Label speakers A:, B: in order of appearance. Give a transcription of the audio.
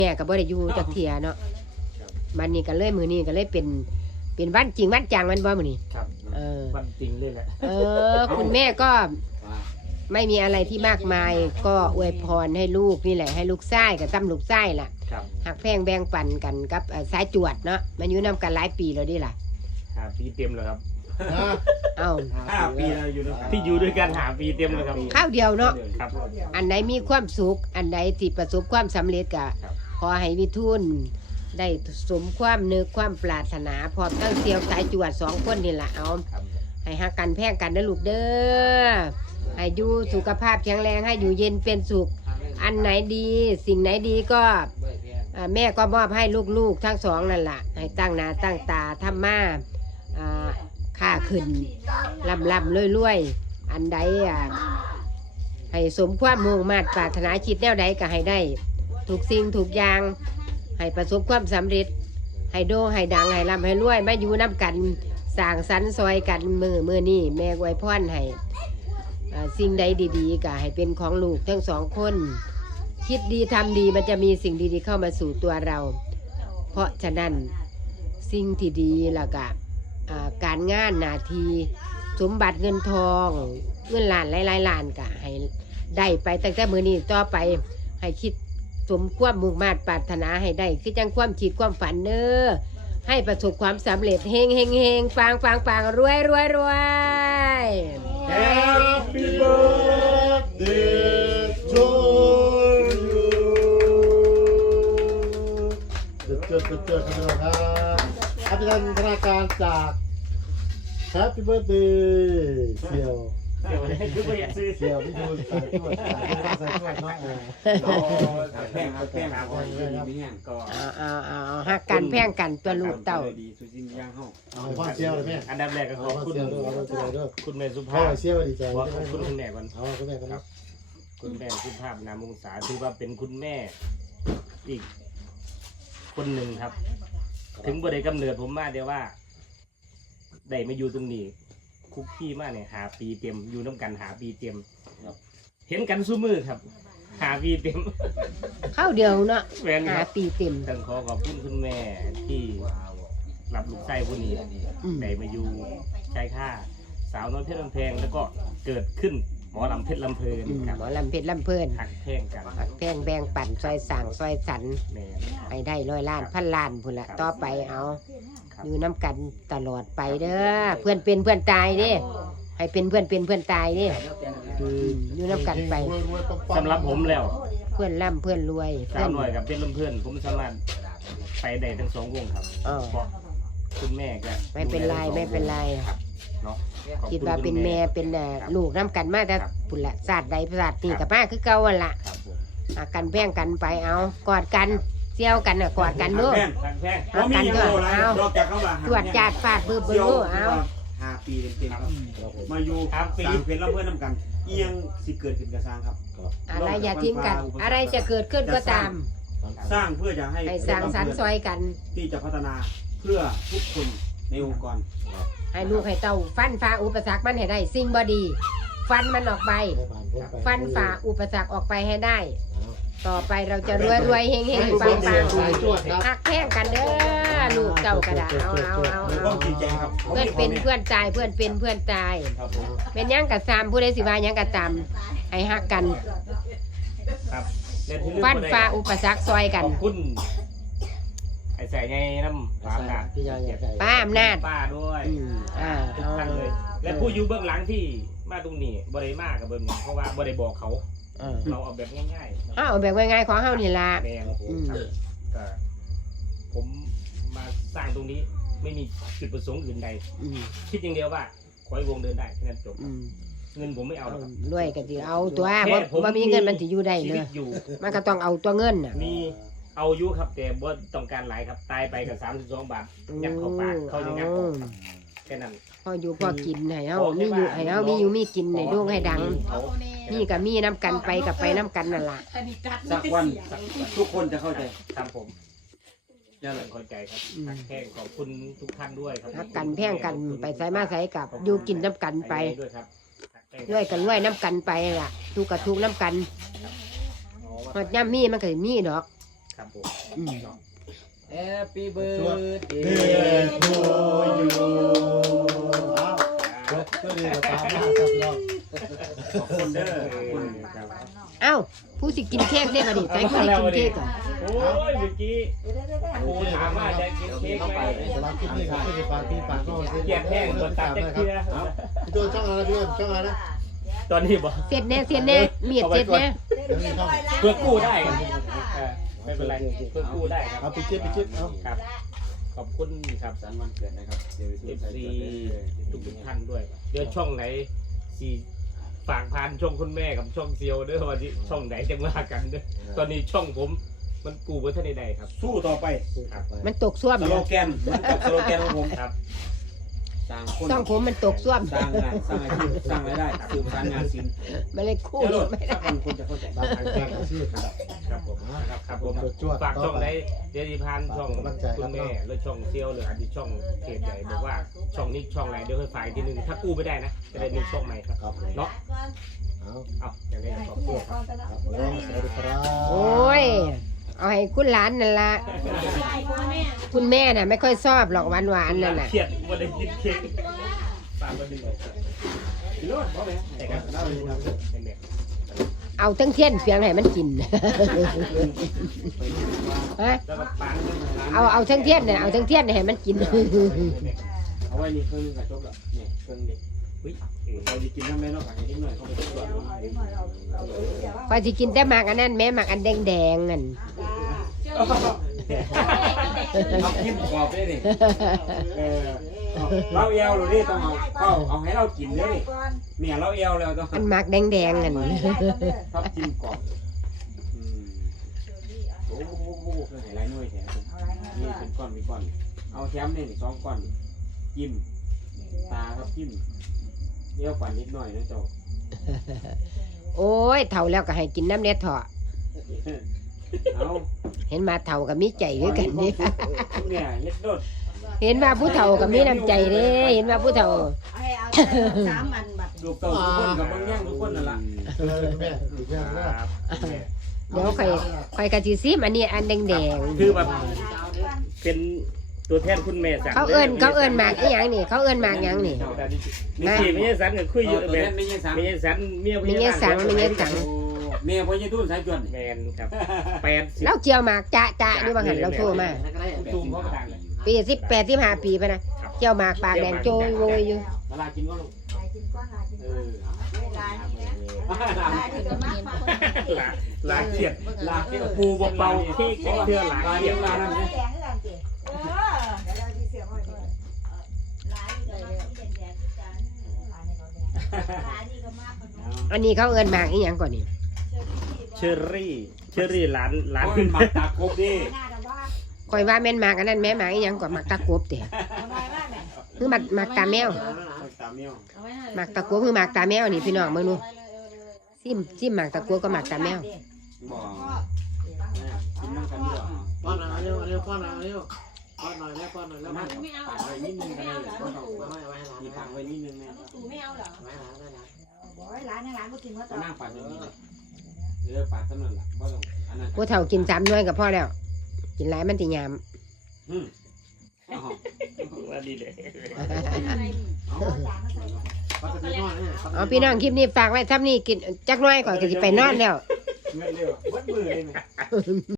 A: แม่ก็บ่ได้อยู่จักเที่ยเนาะมันนี่ก็เลยมื้อนี้ก็เลยเป็นวันจริงวันจังมันบ่มื้อนี้
B: ครับวันจริงเลยแหละ
A: คุณแม่ก็ไม่มีอะไรที่มากมายก็อวยพรให้ลูกนี่แหละให้ลูกชายกับซ้ำลูกชายล่ะหักแพงแบ่งปันกันกับสายจวดเนาะมันอยู่นำกันหลายปีแล้วดิล่ะ
B: 5 ปีเต็มแล้วครับ
C: 5 ปีแล้วอยู่ด้วยกัน
B: ที่อยู่ด้วยกัน5 ปีเต็มแล้วครับ
A: ข้าวเดียวเนาะ
B: ครับ
A: อันไหนมีความสุขอันไหนที่ประสบความสำเร็จก็ขอให้วิทูลได้สมความนึกความปรารถนาพร้อมทั้งเสี่ยวสายจวด2คนนี่ล่ะเอาให้ฮักกันแพงกันนะลูกเด้อให้อยู่สุขภาพแข็งแรงให้อยู่เย็นเป็นสุขอันไหนดีสิ่งไหนดีก็แม่ก็มอบให้ลูกๆทั้งสองนั่นแหละให้ตั้งหน้าตั้งตาทำมาค่าขึ้นลำรวยอันใดให้สมความมุ่งมั่นปรารถนาคิดแนวใดก็ให้ได้ทุกสิ่งทุกอย่างให้ประสบความสำเร็จให้โด่งให้ดังให้ร่ำให้รวยมาอยู่น้ำกันสร้างสรรค์ซอยกันมือนี่แม่อวยพรให้สิ่งใดดีๆก็ให้เป็นของลูกทั้ง2คนคิดดีทำดีมันจะมีสิ่งดีๆเข้ามาสู่ตัวเราเพราะฉะนั้นสิ่งที่ดีแล้วก็การงานหน้าที่สมบัติเงินทองเงินล้านหลายๆล้านก็ให้ได้ไปตั้งแต่มื้อนี้ต่อไปให้คิดสมความมุ่งมั่นปรารถนาให้ได้คือจังความคิดความฝันเด้อให้ประสบความสำเร็จเฮงปังรวย
C: Happy birthday to you เจอกันนะครับอาจารย์ธนาการจาก Happy birthday เสี่ยวพี่ดูใส่ถ้วยน้อง
B: แพงก็
A: หักกันแพงกันตัวลูกเต่า
C: ดีสุดจริงย่างห้องพ่อเสี่ยวเลยแม่
B: อันดับแรกก็ขอบคุณแม่สุภาพ
C: พ่อเสี่ยวดีใจ
B: ขอบคุณแม่ก่อน
C: คุณแม่ครับ
B: คุณแม่สุภาพนามวงศาถือว่าเป็นคุณแม่อีกคนหนึ่งครับถึงบ่ได้กำเนิดผมมาเดียวว่าได้มาอยู่ตรงนี้คุกกี้มากเนี่ย5 ปีเต็มอยู่น้ำกัน5 ปีเต็มเห็นกันสู้มือครับ5 ปีเต็ม
A: เข้าเดียวเนาะ5 ปีเต็ม
B: ต้องขอบคุณคุณแม่ที่รับลูกไส้ผู้นี้ได้มาอยู่ชายค่าสาวน้อยเพชรลำแพงแล้วก็เกิดขึ้นหมอลำเพชรลำเพลิน
A: หมอลำเพชรลำเพลิน
B: หักแพงกัน
A: หักแพงแบ่งปั่นซอยสั่งซอยสันให้ได้100 ล้านพันล้านพุ่นละต่อไปเอาอยู่น้ำกันตลอดไปเด้อเพื่อนเป็นเพื่อนตายเด้ให้เป็นเพื่อนตายเด้อยู่น้ำกันไป
B: สำหรับผมแล้ว
A: เพื่อนร่ำเพื่อนรวย
B: สาวหน่อยกับเพชรลำเพลินผมสามารถไปได้ทั้ง2 วงครับเพราะคุณแม่ก็
A: ไม่เป็นไร
B: เนาะ
A: คิดว่าเป็นแม่เป็นลูกน้ำกันมาแต่พุ่นละศาสตร์ใดศาสตร์นี่กับป้าคือเก่าวันละกันแพ่งกันไปเอากอดกันเซี่ยวกันกอดกันด้วยเอากันด้วยเอาตรวจจัดฟาดบื้อด้วยเอา
C: 5 ปีเต็มครับมาอยู่3 เพชรลำเพื่อนนำกันเอียงสิเกิดขึ้นกระสร้างครับ
A: อะไรอย่าทิ้งกันอะไรจะเกิดขึ้นก็ตาม
C: สร้างเพื่อจะให้
A: สร้างสรรค์ซอยกัน
C: ที่จะพัฒนาเพื่อทุกคนในองค์กร
A: ให้ลูกให้เต้าฟันฝ่าอุปสรรคมันให้ได้สิ่งบดีฟันมันออกไปฟันฝ่าอุปสรรคออกไปให้ได้ต่อไปเราจะรวยเฮงปังหักแพงกันเด้อลูกเจ้ากระดาเอาเพื่อนเป็นเพื่อนตายเพื่อนเป็นเพื่อนตายเป็นยังกระซามผู้ใดสิว่ายังกระตามให้หักกันฟันฝ่าอุปสรรคซอยกัน
B: ขอบคุณไอ้ใส่ไงน้ำป้าอำนาจ
A: ป้าอำนาจ
B: ป้าด้วยทุกท่านเลยและผู้อยู่เบื้องหลังที่มาตรงนี้บริมากับเบื้องนี้เพราะว่าบริบอกเขาเราเอาแบบง่าย
A: ๆเอาแบบง่ายๆของเฮานี่ล่ะ
B: ก็ผมมาสร้างตรงนี้ไม่มีจุดประสงค์อื่นใดคิดอย่างเดียวว่าขอให้วงเดินได้แค่นั้นจบเงินผมไม่เอา
A: รวยก็สิเอาตัวว่ามีเงินมันสิอยู่ได้เลยมันก็ต้องเอาตัวเงินน่ะ
B: มีเอาอยู่ครับแต่บ่ต้องการหลายครับตายไปกับ32 บาทยัดเข้าปากเขาอย่างงั้นแค่นั้น
A: พออยู่พอกินให้เฮามีอยู่ให้เฮามีอยู่มีกินให้โด่งให้ดังนี่ก็มีน้ำกันไปกับไปน้ำกันนั่นล่ะ
C: สักวันทุกคนจะเข้าใจ
B: ทำผมอย่าหลงเข้าใจครับแพงขอบคุณทุกท่านด้วยครับ
A: หักกันแพงกันไปใส่มาใส่กับอยู่กินน้ำกันไปด้วยกันด้วยน้ำกันไปล่ะทุกกับทุกน้ำกันหอดย่ำมีมันก็มีดอก
B: ครับผม
A: อืม
D: Happy
C: เด
D: birthday
C: ทูยูอ้าวจบก็ดีกับตามมาครับพี่น้อง
D: ขอบคุณเด้อขอบคุณ
B: ครับ
A: เอ้าผู้สิกินเค้กได้บ่ดิใส่ผู้สิกินเค้กก่อน
B: โอ้ยเมื่อกี้ครูถามว่าจะกินเค้กไหม
C: สำหรับคลิปนี้ก็คือฝากพี่ฝากน้อง
B: เกียดแห้งตัวตัดจะเคลียร์
C: พี่โดนช่องอะไรพี่โดนช่องอะไรนะ
B: ตอนนี้บอก
A: เสร็จแน่เสร็จแน่มีดเสร็จแน่
C: ยังมีช่อง
B: เพื่อกู้ได้ครับไม่เป็นไรเพื่อกู้ได้ค
C: เอา
B: รับ
C: ปิดคลิปปิดคลิปเอา
B: ครับ ขอบคุณครับ
D: สันวันเกิดนะครับเดี๋ยว
B: FC ทุกท่านด้วย เดี๋ยวช่องไหนสีฝากผ่านช่องคุณแม่กับช่องเซียวเด้อวันนี้ช่องไหนจะมากันเด้อตอนนี้ช่องผมมันกู้บนท่านใดครับ
D: สู้ต่อไป
B: ครับ
A: มันตกซ่วม
D: สโลแกนเหมือนกับสโลแกนของผม
B: ครับ
D: สร้างคน
A: ต้องผมมันตกซ่วม
D: สร้างงานสร้างอาชีพสร้างรายได้สืบสานงานศิลป์
A: มันเลยคู่
D: เดี๋ยวโหลด
A: ไม่
D: สั
A: ได้
D: กวันคนจะเข้าใจ
C: ตามทางแจ้งอาชีพครับ
B: ครับผมครับผมฝากช่องไหนเดี๋ยวที่พานช่องคุณแม่หรือช่องเซียวหรืออันที่ช่องเขตใหญ่บอกว่าช่องนี้ช่องไหนเดี๋ยวให้ฝ่ายทีนึงถ้ากู้ไม่ได้นะจะได้มีช่องใหม่ครับ
C: ครับ
B: เนาะ
C: เอา
B: เอาอย่างนี้ขอบคุณครับ
C: ครับผมสวัสดีครับ
A: โอ้ยเอาให้คุณหลานนั่นละคุณแม่น่ะไม่ค่อยชอบหรอกหวานๆนั่นน่ะ
B: เครียดวันได้กินเค้กฝากมาดึงเลย
D: พี่โรดบอกเลย
B: แต่ครับ
C: ได้เลยครับ
B: เด็ก
A: เอาทั้งเทียนเสียงให้มันกิน ฮะ
B: ๆแล้วก็ปาน
A: เอาทั้งเทียนเนี่ยเอาทั้งเทียนให้มันกิน
D: เอาไว้นี่เครื่องนึงกับจบแล้วเนี่ยเครื่องเด็ก
B: เฮ้ย
D: เราจะกินน้ำแม่นอกจากให้นิดหน่อยเขาไปตรวจ
A: พอสิกินแต่หมากอันนั้นแม่หมากอันแดงๆนั่น
D: เอากินกรอบได้ดิเราเอวหรือนี่ต้องเอาให้เรากินด้วยเนี่ยเราเอวแล้วต้อง
A: อันหมากแดงๆนั่น
D: ชอบกินกรอบโอ้โหเครื่องไหนไรหน่วยแถมนี่เป็นก้อนมีก้อนเอาแถมนี่2ก้อนจิ้มตาครับจิ้มเอวกว่านิดหน่อยนะเจ้า
A: โอ้ยเฒ่าแล้วก็ให้กินน้ำเล็ดเถาะ
D: เอา
A: เห็นมาเฒ่าก็มีใจด้วยกันนี่
D: เนี่ยเฮ็ดโดด
A: เห็นว่าผู้เฒ่าก็มีน้ำใจเด้เห็นว่าผู้เฒ่า
E: 3 อันบัด
D: ลูกเต้าทุกคนกับบางอย่างทุกคนนั่นล่ะ
C: เออแม่อีกอย่างนะ
B: ครับ
A: เดี๋ยวค่อยกะสิซิมอันนี้อันแดง
B: คือแบบเป็นตัวแทนคุณแม่สัน
A: ๆเขาเอิ้นหมากอีหยังนี่เขาเอิ้นหมากหยังนี่
B: นี่สิไม่ใช่สันก็คุยอยู่
D: ตัว
B: แบ
D: แท
B: บ
D: นไม่ใช่สัง
B: ไม่ใช่สันเมีย
A: มีเงี้ยสังมีเงี้ยสัง
D: เมียพ่อยี่ตุ้นสายจวน
B: แมนครับ80
A: เราเกี่ยวหมากจะนี่ว่าหั่นเราโทรมา
B: ตูมเขาก็ดังเลย
A: ปี18 15ปีพะนะเกี่ยวหมากปากแดงโจยโวยอยู่
D: เวลากินก็ลูก
E: กินก้อนหากิน
D: เอ
E: ก้อน
D: อ
E: หลายนี่ก็มาก
B: ลาเขียด
D: ลาที่
B: ปูเบาๆเค้กเทื่อหลาเขียด
E: แดงคือกันติเดี๋ยวเราสิเสียบ่ได้หลายนี่ก็มาที่แดงๆคือกันหลายนี่ก็แดงหลายนี่ก็มากกว่าน้อง
A: อันนี้เขาเอิ้นหมากอีหยังก่อนนี่
B: เชอรี่หลาน
D: ร้าน
B: ขึ้
D: ขึ้
B: น
D: น
B: มา
D: มาตากบดิ
E: หน้าแต่ว่า
A: ข่อยว่าแม่นหมากอันนั้นแม่หมากอีหยังก่อนหมากตะกบเตะ
E: เอาไว้ว่าแม่
A: คือหมากตาแมว
D: ตาเมียว
E: เอาไว้
A: หมากตะกบคือหมากตาแมวนี่พี่น้องเบิ่งดูซิมหมากตะกบกับหมากตาแมว
D: บอกกินน้ำกันดีกว่า
C: ป้อนหน่อยเร็วเร็วป้อนหน่อยเร็วป้อนหน่อยแล้วป้อนหน่อยแล้ว
D: นั่
C: มาง
D: ปากไว้นิดนึงกันเลยก็ต้อง
C: ไว้หลาน
D: มีปากไว้นิดนึงนะ
E: ไม่เอาเหรอ
C: ไว้หลานไว้หลาน
E: บอกให้ร้านให้ร้านก็กินว่า
D: ก็
E: ต่อ
D: นั่งปากแบบนี้ปากสำนันล่ะก็ต้องอันนั้น
A: ผู้เฒ่ากิน3หน่วยก็พอแล้ว กินหลายมันสิยาม
B: ว่าดีเลย
C: ป้อนกันน้อยเนี่ย
A: เอาพี่น้องคลิปนี้ฝากไว้ทำนี่กินจักหน่อยก่อนก็สิไปนอนแล้ว
D: เงินเร็ววัดมือเลย